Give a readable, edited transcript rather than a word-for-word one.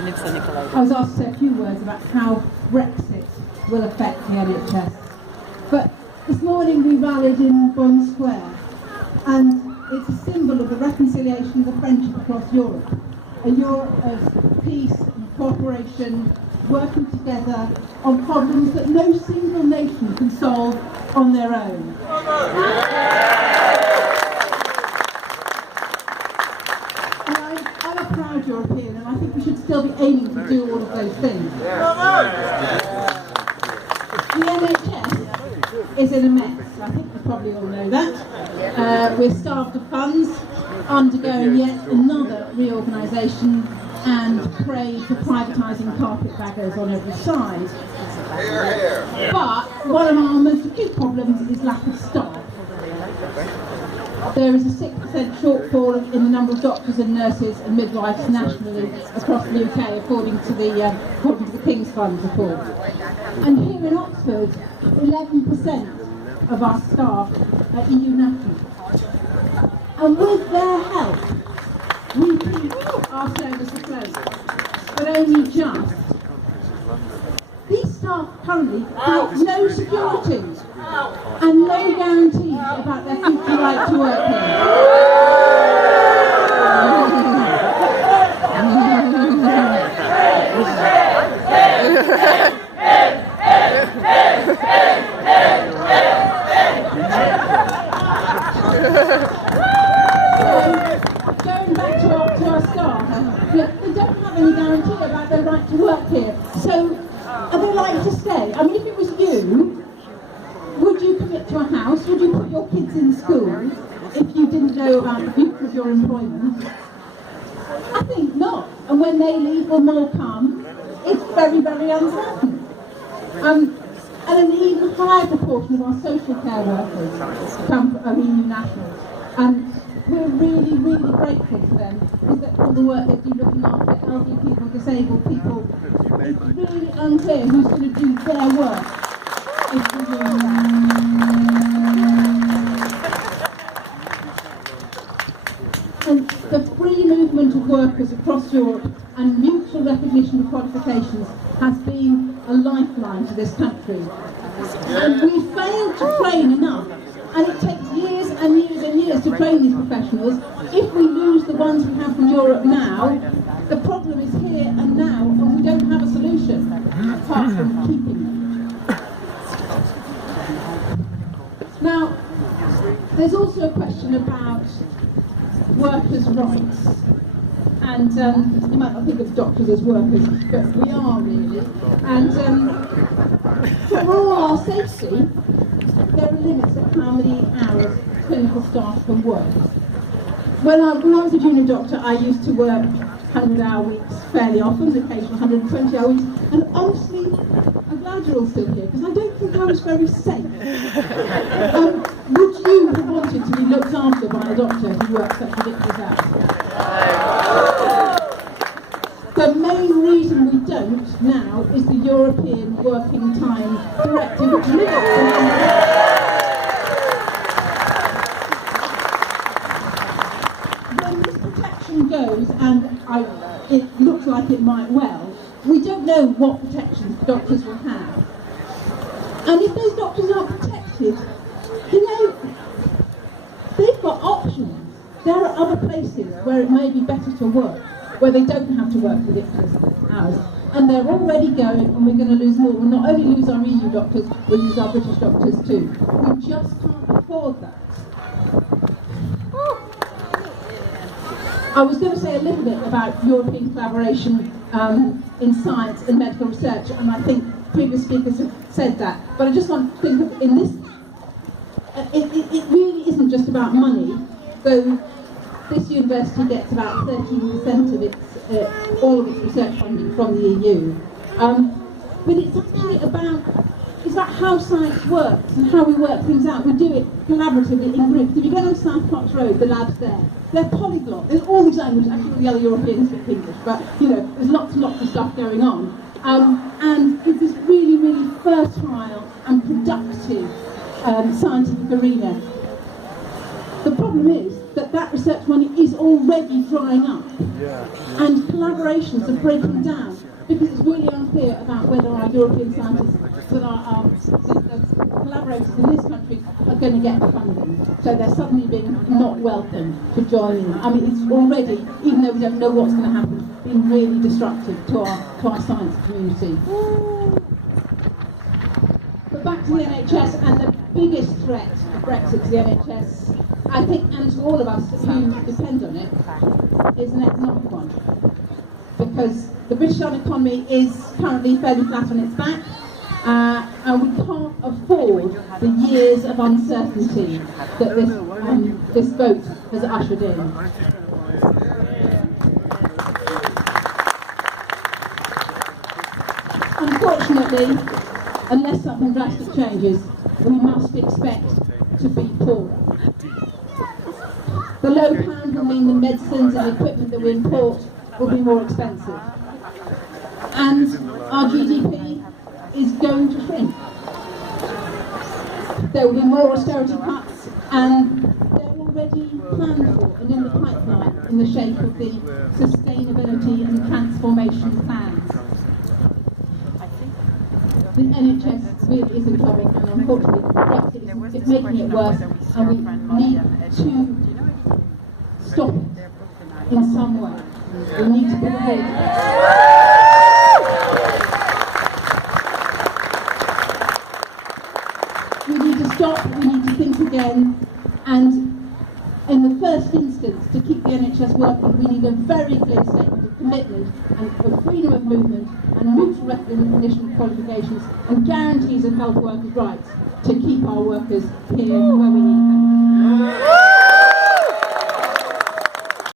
I was asked to say a few words about how Brexit will affect the NHS. But this morning we rallied in Bond Square, and it's a symbol of the reconciliation and the friendship across Europe. A Europe of peace and cooperation, working together on problems that no single nation can solve on their own. And I'm a proud European, and I think we should still be aiming to do all of those things. The NHS is in a mess. I think you probably all know that. We're starved of funds, undergoing yet another reorganisation, and prey for privatising carpetbaggers on every side. But one of our most acute problems is lack of staff. There is a 6% shortfall in the number of doctors and nurses and midwives nationally across the UK, according to the King's Fund report. And here in Oxford, 11% of our staff are EU nationals. And with their help, we keep our service afloat, but only just. These staff currently have no security and no guarantees about their future right to work Going back to our staff, they don't have any guarantee about their right to work here. So, are they likely to stay? I mean, if it was you, would you commit to a house? Would you put your kids in school if you didn't know about the future of your employment? I think not. And when they leave, will more come? It's very, very uncertain. And an even higher proportion of our social care workers are EU nationals. And we're really, really grateful to them for all the work they do looking after elderly people, disabled people. It's really unclear who's going to do their work. And the free movement of workers across Europe and mutual recognition of qualifications has been a lifeline to this country. And we failed to train enough. And it takes years and years and years to train these professionals. If we lose the ones we have from Europe now, the problem is here and now, and we don't have a solution apart from keeping them. Now, there's also a question about workers' rights. And you might not think of doctors as workers, but we are really. And for all our safety, there are limits at how many hours clinical staff can work. When I was a junior doctor, I used to work 100-hour weeks fairly often, occasionally 120-hour weeks, and honestly, I'm glad you're all still here, because I don't think I was very safe. Would you have wanted to be looked after by a doctor who works such ridiculous hours? The main reason we don't now is the European Working Time Directive, which limits when this protection goes, and it looks like it might well, we don't know what protections doctors will have. And if those doctors are protected, they've got options. There are other places where it may be better to work, where they don't have to work ridiculous hours. And they're already going, and we're going to lose more. We'll not only lose our EU doctors, we'll lose our British doctors too. We just can't afford that. I was going to say a little bit about European collaboration in science and medical research, and I think previous speakers have said that. But I just want to think of, in this, it really isn't just about money, though this university gets about 13% of its, all of its research funding from the EU. But it's actually about how science works and how we work things out. We do it collaboratively in groups. If you go on South Cox Road, the lab's there. They're polyglot. There's all these languages. Actually, all the other Europeans speak English, but there's lots and lots of stuff going on. And it's this really, really fertile and productive scientific arena. The problem is that that that research money is already drying up, and collaborations are breaking down because it's really unclear about whether our European scientists, that our collaborators in this country are going to get the funding. So they're suddenly being not welcome to join in. I mean, it's already, even though we don't know what's going to happen, been really destructive to our science community. But back to the NHS, and the biggest threat of Brexit to the NHS, I think, and to all of us who depend on it, is an economic one. Because the British economy is currently fairly flat on its back, and we can't afford the years of uncertainty that this vote has ushered in. Unfortunately, unless something drastic changes, we must expect to be poorer. The low pound will mean the medicines and the equipment that we import will be more expensive. And our GDP is going to shrink. There will be more austerity cuts, and they're already planned for and in the pipeline in the shape of the sustainability and transformation plans. The NHS really isn't coming, and unfortunately Brexit is making it worse, and we need to stop it in some way. We need to put ahead. We need to stop, we need to think again, and in the first instance, to keep the NHS working, we need a very clear statement of commitment and of freedom of movement and mutual recognition of qualifications and guarantees of health workers' rights to keep our workers here where we need them.